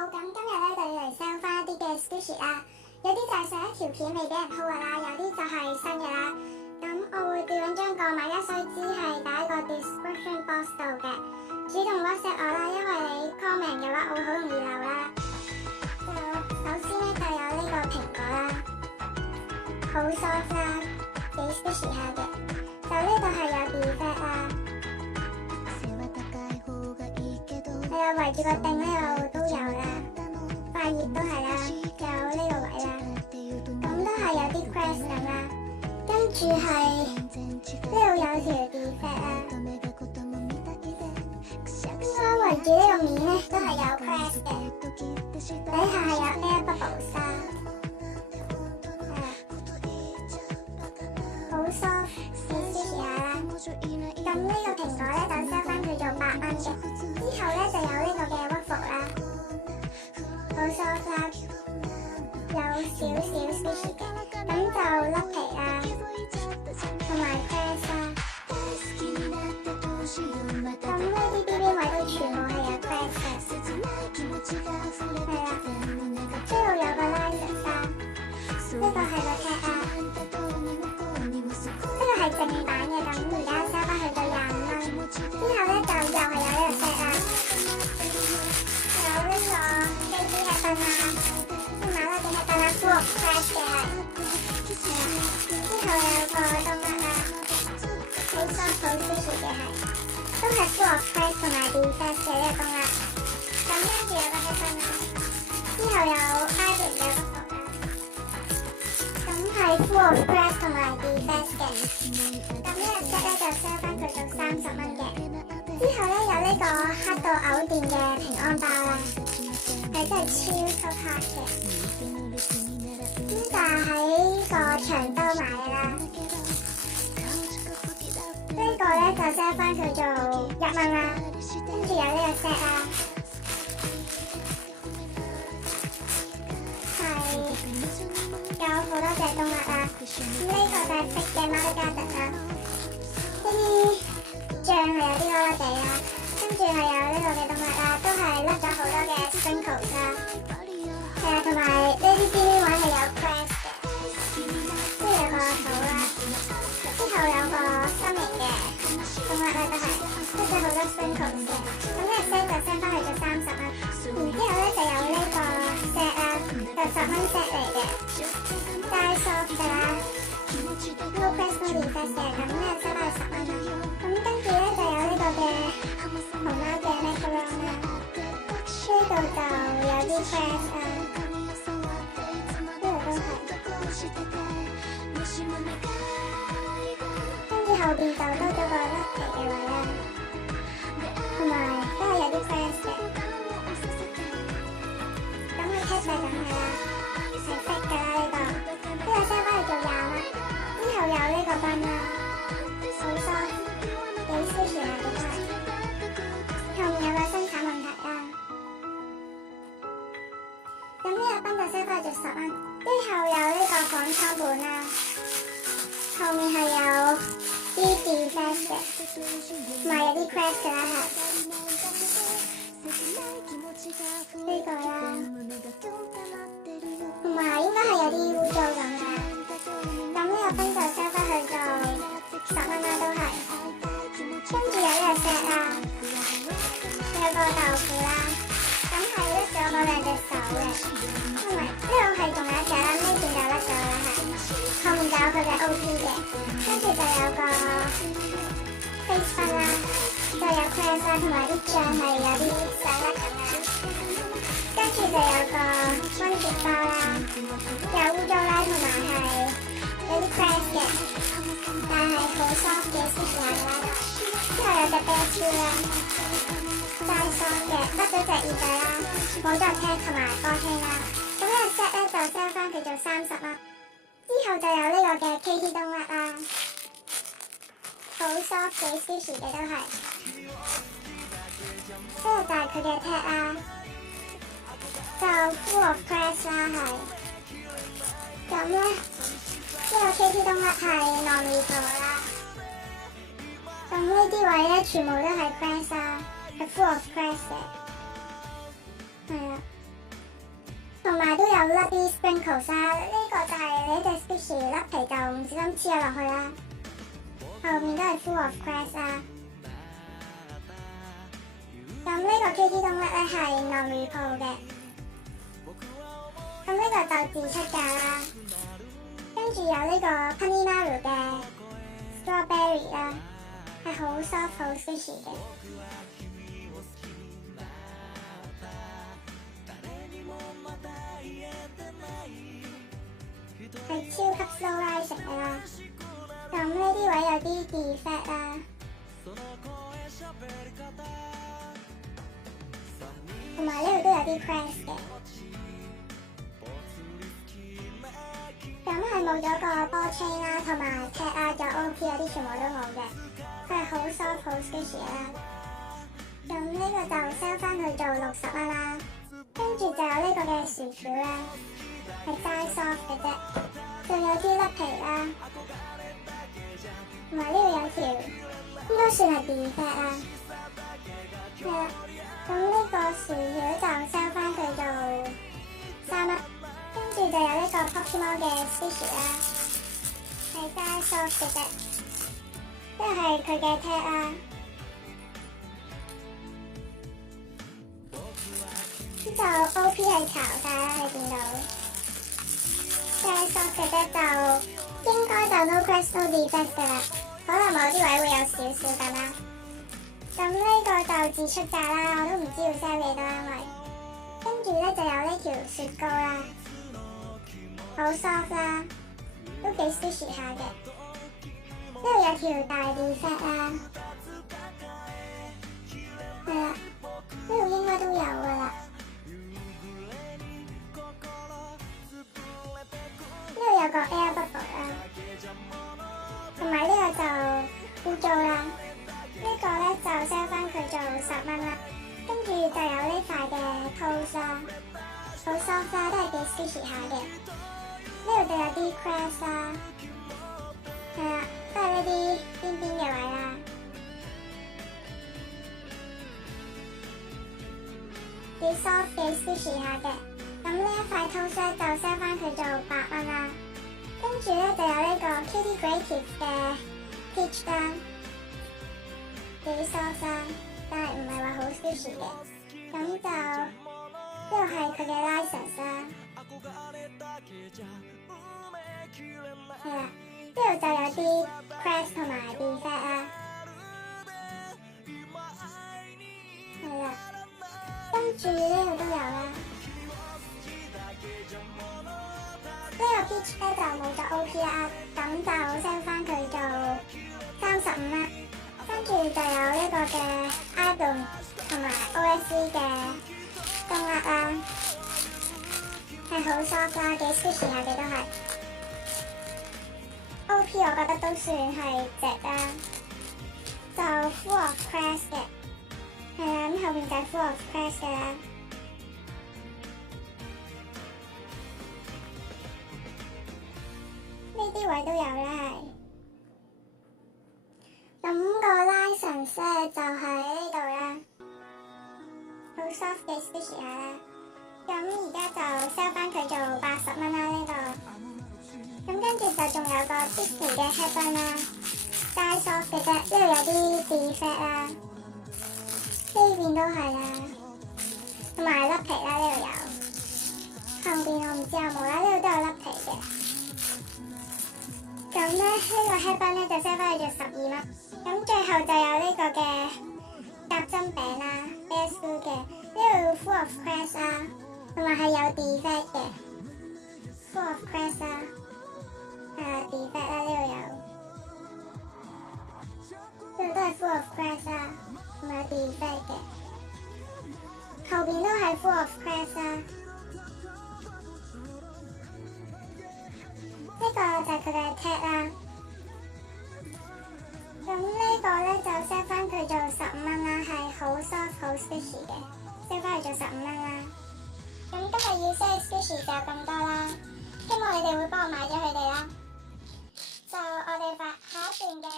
好，咁今日咧就要嚟 sell 翻一啲嘅 Squishy 啦，有啲就係上一條片未俾人 po 啦，有啲就係新嘅啦。咁我會點樣將個買家須知係打喺個 description box 度嘅，主動 WhatsApp 我啦，因為你 comment 嘅話我會好容易漏啦。首先咧就有呢個蘋果啦，好 soft 啦，幾 Squishy 下嘅，就呢度係有 defect 啦。係啊，圍住個頂呢度都有啦，發熱都係啦，有呢個位啦，咁都係有啲 crash 咁啦。跟住係呢度有條 defect 啦，應該圍住呢個面咧都係有 crash 嘅，底下係有 air bubble 沙，好 soft， 試試下啦。咁呢個蘋果咧就 sell 翻佢做8蚊嘅。之後咧就有呢個嘅 waffle 啦，好 soft 啦，有少少 squishy 嘅，咁就甩皮啦，同埋 crash 啦。咁呢啲邊邊位都全部係有 crash 嘅，係啦。呢度有個 line 啦，呢個係個 tag 啦，呢個係正版嘅，咁而家收翻去到25蚊。之後咧就又係有呢個 set 啦。有呢個 KT 吃賓啦，啲馬拉點吃賓啦 ，full of crash 嘅係，之後有個冬甩啦，好 soft 好 squishy 嘅係，都係 full of crash 同埋 defect 嘅呢個冬甩。咁跟住有個吃賓啦，之後有 hybrid 嘅不同啦，咁係 full of crash 同埋 defect 嘅。咁呢個 set 咧就 sell 翻佢做30蚊嘅。之後咧有呢個黑到嘔電嘅平安包啦，係真係超級黑嘅，咁就喺個長洲買嘅啦。呢個咧就 sell 翻佢做1蚊啦，跟住有呢個 set 啦，係有好多隻動物啦。咁呢個就係逼嘅貓的加特啦，呢啲醬係有啲囉囉地啦，跟住係有呢個嘅動物啦，都係甩咗好多嘅 sprinkles 啦，係啊，同埋呢啲邊邊位係有 crash 嘅，即係有個肚啦，之後有個心形嘅動物啦，都係甩咗好多 sprinkles 嘅，咁呢個 set 就 send 翻去咗30蚊，然之後咧就有呢個 set 啦，就10蚊 set 嚟嘅，帶 soft 㗎啦。No crash no defect 嘅，咁咧收翻去10蚊啦。咁跟住咧就有呢個嘅熊貓嘅 macaron 啦，呢度就有啲 crash 啦，呢度都係。跟住後邊就多咗個甩皮嘅位啦，同埋都係有啲 crash 嘅。咁佢 tag 就咁係啦，係 fake 㗎啦呢個。呢個 sell 翻去做20蚊，之後有呢個賓啦，好 soft，幾 squishy 啊都係。後面有個生產問題啦。咁呢個賓就 sell 翻去做10蚊，之後有呢個仿倉本啦，後面係有啲 defect 嘅，同埋有啲 crash 㗎啦係。呢個啦，同埋應該係有啲污糟咁嘅。咁呢個賓就 sell 翻去做10蚊啦都係。跟住有呢個 set 啦，有個豆腐啦，咁係甩咗嗰兩隻手嘅，因為呢度係仲有一隻啦，呢邊就甩咗啦係。後面就有佢嘅 OP 嘅，跟住就有個 face 賓啦，就有 crash 啦，同埋啲醬係有啲想甩咁樣。跟住就有個溫潔包啦，有污糟啦，同埋係有啲 crash 嘅，但係好 soft 嘅 squishy 下嘅啦。之後有隻啤超啦，帶霜嘅，甩咗隻耳仔啦，冇咗 tag 同埋歌聽啦。咁呢個 set 咧就 sell 翻佢做30蚊。之後就有呢個嘅 KT 冬甩啦，好 soft 嘅 squishy 嘅都係。呢個就係佢嘅 tag 啦。就 full of crash 啦係，咁咧呢個 KT 冬甩係糯米座啦，咁呢啲位咧全部都係 crash 啦，係 full of crash 嘅，係啊，埋都有粒啲 sprinkles 啦，呢個就係你隻 squishy 粒皮就唔小心黐咗落去啦。後面都係 full of cracks 啦。咁呢個 KT 冬甩咧係 non-repro 嘅。咁呢個就自出價啦。跟住有呢個 Panimaru 嘅 strawberry 啦，係好 soft 好 squishy 嘅。係超級 slow rising 嘅啦。咁呢啲位有啲 defect 啦。同埋呢度都有啲 cracks 嘅。咁係冇咗個 ball chain 啦，同埋 tag 啊，仲有 OP 嗰啲全部都冇嘅。佢係好 soft 好 squishy 啦。咁呢個就 sell 翻去做60蚊啦。跟住就有呢個嘅薯條啦，係齋 soft 嘅啫。仲有啲甩皮啦，同埋呢度有條應該算係 defect 啦。係啦，咁呢個薯條就 sell 翻佢做3蚊。跟住就有呢個 Pokemon 嘅 squishy 啦，係齋 soft 嘅啫，即係佢嘅 tag 啦。呢就 OP 係巢晒啦，你見到齋 soft 嘅啫，就應該就 no cracks no defect 㗎啦，可能某啲位會有少少咁啦。咁呢個就自出價啦，我都唔知要 sell 幾多，因為跟住咧就有呢條雪糕啦。好 soft 啦，都幾 squishy 下嘅。呢度有條大 defect 啦，係啦，呢度應該都有噶啦。呢度有個 air bubble 啦，同埋呢個就污糟啦。呢個咧就 sell 翻佢做10蚊啦。跟住就有呢塊嘅 toast 啦，好 soft 啦，都係幾 squishy 下嘅。呢度就有啲 cracks 啦，係啦，都係呢啲邊邊嘅位啦。幾 soft 幾 squishy 下嘅。咁呢一塊 toast 咧就 sell 翻佢做8蚊啦。跟住咧就有呢個 Cutie Creative 嘅 peach 啦，幾 soft 啦，但係唔係話好 squishy 嘅。咁就呢度係佢嘅 license 啦。係啦，呢度就有啲 cracks 同埋 defect 啦。係啦，跟住呢度都有啦。呢個 peach 咧就冇咗 OP 啦，咁就 sell 翻佢做35蚊。跟住就有呢個嘅 Idol 同埋 OSC 嘅冬甩啦，係好 soft 啦，幾 squishy 下嘅都係。OP 我覺得都算係值啦，就 full of cracks 嘅，係啦，咁後面就係 full of cracks 嘅啦。呢啲位都有啦，係。咁個 license 咧就喺呢度啦，好 soft 嘅 squishy 下啦。咁而家就 sell 翻佢做80蚊啦呢個。咁跟住就仲有個 Disney 嘅 headband 啦，齋 soft 嘅啫，呢度有啲 defect 啦，呢邊都係啦，同埋甩皮啦呢度有，後邊我唔知有冇啦，呢度都有甩皮嘅。咁咧呢個 headband 咧就 sell 翻去做12蚊。咁最後就有呢個嘅夾針餅啦 ，Bear Stew 嘅，呢度 full of cracks 啦，同埋係有 defect 嘅 ，full of cracks 啦。defect 啦，呢度有，呢度都係 full of cracks 啦，同埋 defect 嘅，後邊都係 full of cracks 啦。呢個就係佢嘅 tag 啦。咁呢個咧就 set 翻佢做15蚊啦，係好 soft 好 squishy 嘅 ，set 翻佢做15蚊啦。咁今日要 set squishy 就咁多啦，希望你哋會幫我買咗佢哋啦。就我哋下一段嘅。